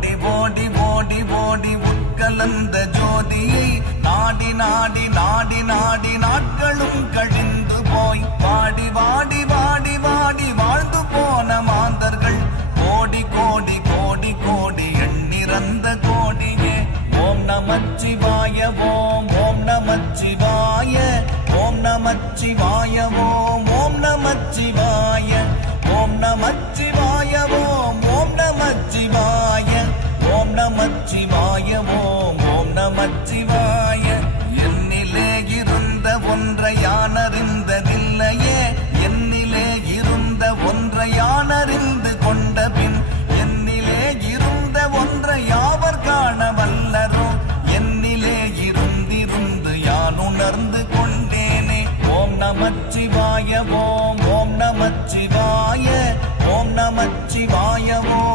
ஓடி ஓடி ஓடி ஓடி உட்கலந்த ஜோதியை நாடி நாடி நாடி நாடி நாட்களும் கழிந்து போய் வாடி வாடி வாடி வாடி வாழ்ந்து போன மாந்தர்கள் கோடி கோடி கோடி கோடி எண்ணிறந்த கோடியே. ஓம் நமச்சிவாய ஓம் ஓம் நமச்சிவாய ஓம் நமச்சிவாய ஓம் ஓம் நமச்சிவாய ஓம் நமச்சிவாய ஓம் ஓம் நமச்சிவாய ஓம் நமச்சிவாய ஓம் ஓம் நமச்சிவாய. என்னிலே இருந்த ஒன்றை யானறிந்ததில்லையே, என்னிலே இருந்த ஒன்றை யானறிந்து கொண்ட பின் என்னிலே இருந்த ஒன்றை யாவர் காண வல்லரோ, என்னிலே இருந்திருந்து யான் உணர்ந்து கொண்டேனே. ஓம் நமச்சிவாய ஓம் ஓம் நமச்சிவாய ஓம் நமச்சிவாய ஓம்